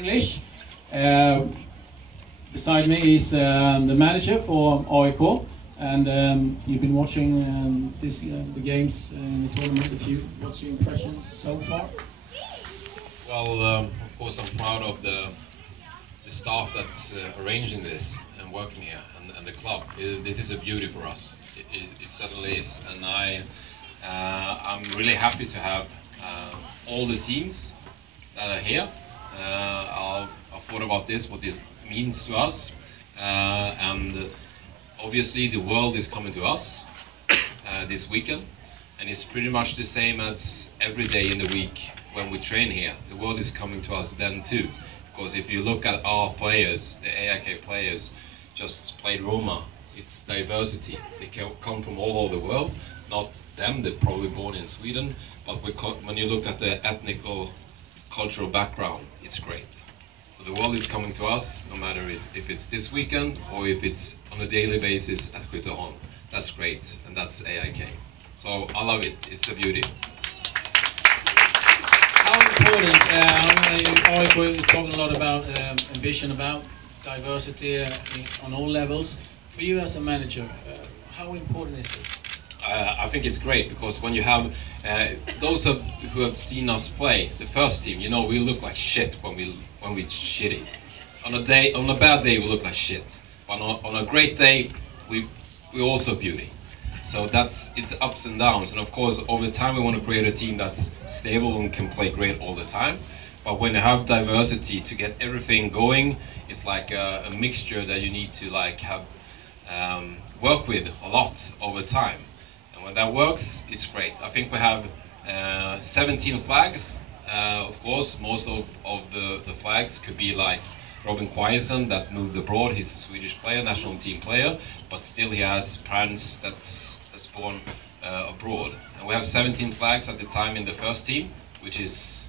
English. Beside me is the manager for AIK, and you've been watching the games in the tournament. What's your impressions so far? Well, of course, I'm proud of the staff that's arranging this and working here, and the club. This is a beauty for us. It certainly is, and I'm really happy to have all the teams that are here. I've thought about what this means to us, and obviously the world is coming to us this weekend, and it's pretty much the same as every day in the week when we train here. The world is coming to us then too, because if you look at our players, the AIK players just played Roma, it's diversity. They come from all over the world, not them, they're probably born in Sweden, but when you look at the ethnical, cultural background, it's great. So the world is coming to us, no matter if it's this weekend or if it's on a daily basis at Skytteholm. That's great, and that's AIK. So I love it, it's a beauty. How important, AIK is talking a lot about ambition, about diversity on all levels. For you as a manager, how important is it? I think it's great, because when you have those who have seen us play the first team, you know, we look like shit when we shitty. On a bad day we look like shit, but on a great day we also beauty. So it's ups and downs, and of course over time we want to create a team that's stable and can play great all the time. But when you have diversity to get everything going, it's like a mixture that you need to like have work with a lot over time. And when that works, it's great. I think we have 17 flags. Of course, most of the flags could be like Robin Quaison that moved abroad. He's a Swedish player, national team player, but still he has parents that's born abroad. And we have 17 flags at the time in the first team, which is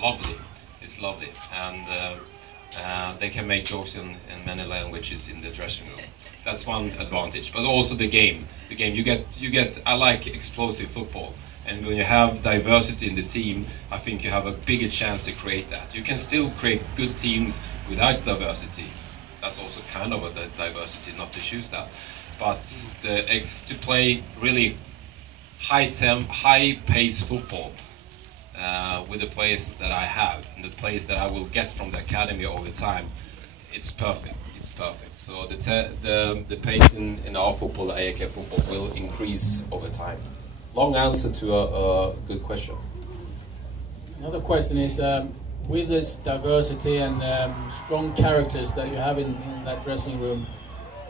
lovely. It's lovely, and they can make jokes in many languages in the dressing room. That's one advantage, but also the game. You get. I like explosive football, and when you have diversity in the team, I think you have a bigger chance to create that. You can still create good teams without diversity. That's also kind of a diversity, not to choose that. But to play really high-paced football with the players that I have and the players that I will get from the academy over time, it's perfect. It's perfect. So the pace in our football, AIK football, will increase over time. Long answer to a good question. Another question is, with this diversity and strong characters that you have in that dressing room,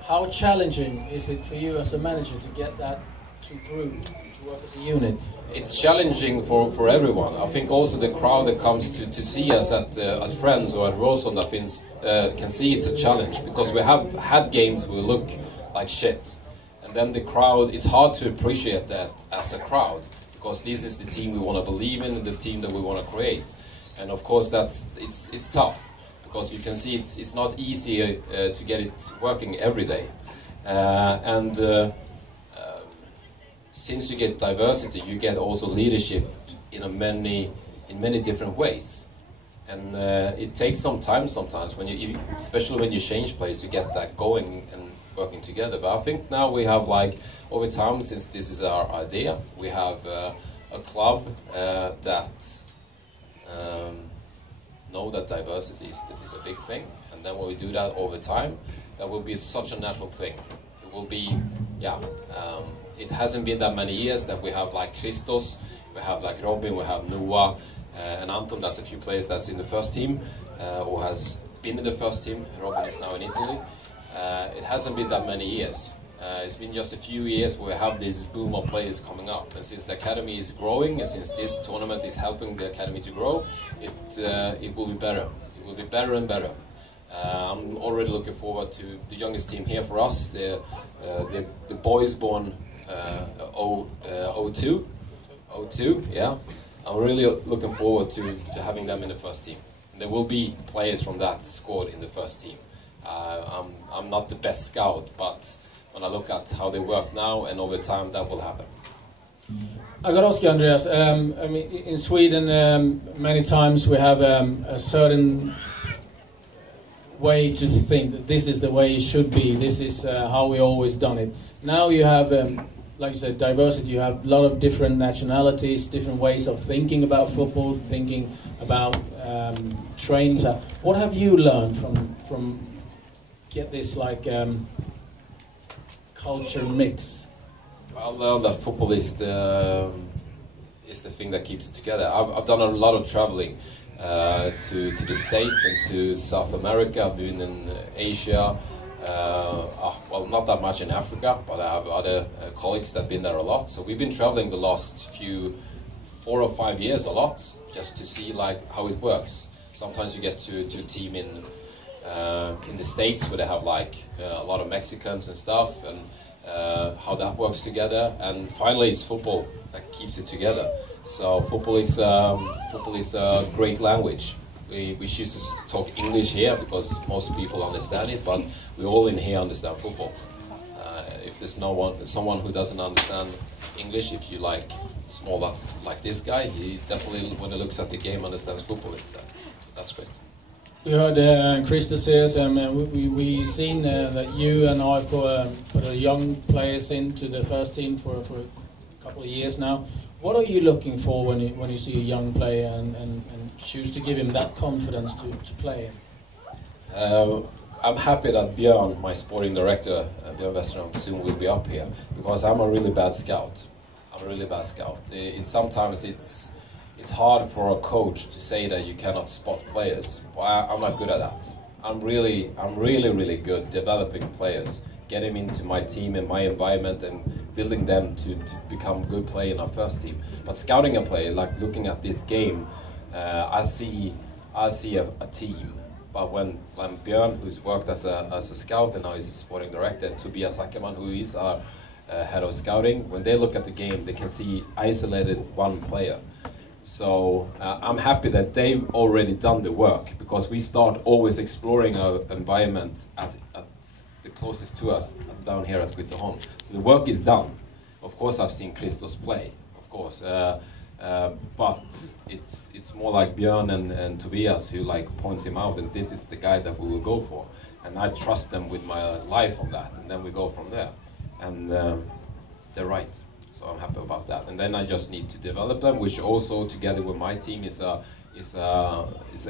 how challenging is it for you as a manager to get that to group, to work as a unit? It's challenging for everyone. I think also the crowd that comes to see us at Friends or at Rosunda can see it's a challenge, because we have had games where we look like shit. And then the crowd, it's hard to appreciate that as a crowd, because this is the team we want to believe in and the team that we want to create. And of course it's tough, because you can see it's not easy to get it working every day. Since you get diversity, you get also leadership in many different ways, and it takes some time sometimes, especially when you change place, to get that going and working together. But I think now we have, like, over time, since this is our idea, we have a club that know that diversity is a big thing, and then when we do that over time, that will be such a natural thing. It will be, yeah. It hasn't been that many years that we have like Christos, we have like Robin, we have Noah, and Anton. That's a few players that's in the first team, or has been in the first team. Robin is now in Italy. It hasn't been that many years. It's been just a few years where we have this boom of players coming up. And since the academy is growing, and since this tournament is helping the academy to grow, it will be better. It will be better and better. I'm already looking forward to the youngest team here for us, the boys born 02, yeah. I'm really looking forward to having them in the first team. And there will be players from that squad in the first team. I'm not the best scout, but when I look at how they work now and over time, that will happen. I got to ask you, Andreas, I mean, in Sweden many times we have a certain way to think that this is the way it should be, this is how we always done it. Now you have, like you said, diversity. You have a lot of different nationalities, different ways of thinking about football, thinking about training. So what have you learned from get this like culture mix? I learned that football is the thing that keeps it together. I've done a lot of traveling to the States and to South America. I've been in Asia. Well, not that much in Africa, but I have other colleagues that have been there a lot. So we've been traveling the last 4 or 5 years a lot, just to see like how it works. Sometimes you get to a team in the States where they have like a lot of Mexicans and stuff, and how that works together. And finally, it's football that keeps it together. So football is a great language. We choose to talk English here because most people understand it, but we all in here understand football. If there's someone who doesn't understand English, if you like small like this guy, he definitely, when he looks at the game, understands football instead. So that's great. We heard Christos here, we seen that you and AIK put young players into the first team for a couple of years now. What are you looking for when you see a young player and choose to give him that confidence to play? I'm happy that Björn, my sporting director, Björn Westerholm, soon will be up here, because I'm a really bad scout. Sometimes it's hard for a coach to say that you cannot spot players. Well, I'm not good at that. I'm really good developing players, getting them into my team and my environment and building them to become good players in our first team. But scouting a player, like looking at this game, I see a team. But when Björn, who's worked as a scout and now is a sporting director, and Tobias Ackerman, who is our head of scouting, when they look at the game, they can see isolated one player. So I'm happy that they've already done the work, because we start always exploring our environment at the closest to us down here at Skytteholm. So the work is done. Of course, I've seen Christos play, of course, but it's more like Björn and Tobias who like points him out, and this is the guy that we will go for, and I trust them with my life on that, and then we go from there, and they're right. So I'm happy about that, and then I just need to develop them, which also together with my team is a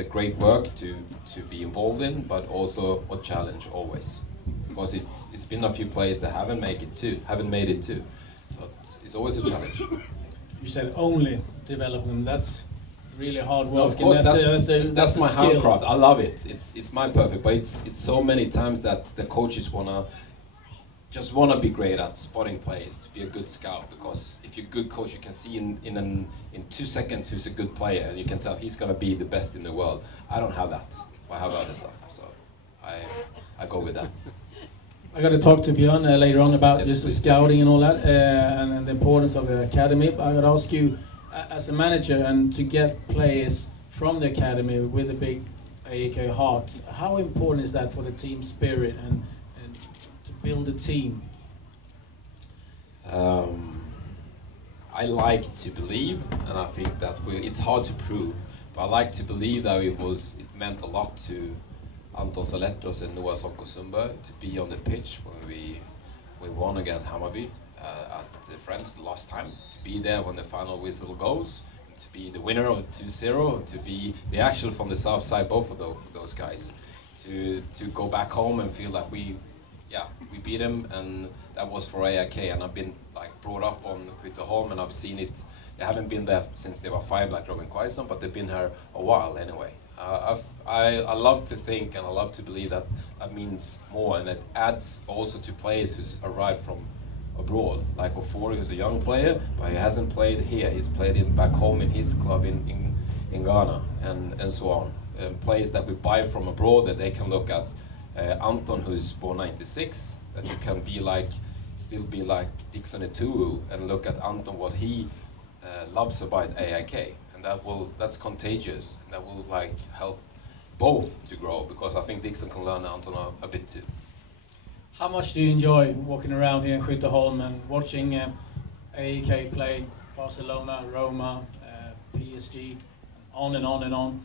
great work to be involved in, but also a challenge always, because it's been a few players that haven't made it too. So it's always a challenge. You said only develop them. That's really hard work. Well, of course, that's my skill. handcraft. I love it. It's my perfect, but it's so many times that the coaches just wanna be great at spotting players, to be a good scout, because if you're a good coach, you can see in 2 seconds who's a good player, and you can tell he's gonna be the best in the world. I don't have that. I have other stuff, so I go with that. I got to talk to Björn later on about Yes, this please. scouting and all that, and the importance of the academy. But I got to ask you, as a manager, and to get players from the academy with a big AIK heart, how important is that for the team spirit and to build a team? I like to believe, and I think that it's hard to prove, but I like to believe that it meant a lot to Anton Saletros and Noah Sokosumba to be on the pitch when we won against Hammarby at the Friends the last time, to be there when the final whistle goes, to be the winner of 2-0, to be the actual from the south side, both of those guys, to go back home and feel like we beat them, and that was for AIK. And I've been like brought up on Skytteholm, and I've seen it. They haven't been there since they were 5, like Robin Quaison, but they've been here a while anyway. I love to think and I love to believe that means more, and it adds also to players who's arrived from abroad, like Ofori, who's a young player, but he hasn't played here. He's played back home in his club in Ghana, and so on. Players that we buy from abroad, that they can look at Anton, who's born 96, that you can still be like Dixon Etuhu, and look at Anton, what he loves about AIK. And that's contagious. That will like help both to grow, because I think Dixon can learn Anton a bit too. How much do you enjoy walking around here in Skytteholm and watching AIK play Barcelona, Roma, PSG, on and on and on?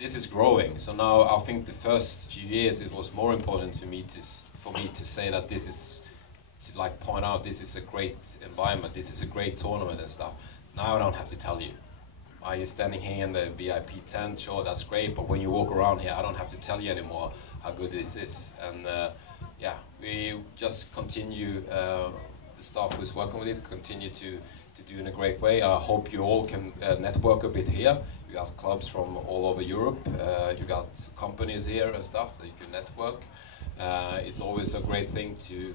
this is growing. So now I think the first few years it was more important for me to say that this is, to like point out this is a great environment, this is a great tournament and stuff. Now I don't have to tell you. Are you standing here in the VIP tent? Sure, that's great, but when you walk around here, I don't have to tell you anymore how good this is. And yeah, we just continue, the staff who's working with it, continue to do in a great way. I hope you all can network a bit here. You got clubs from all over Europe, you got companies here and stuff that you can network. It's always a great thing to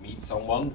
meet someone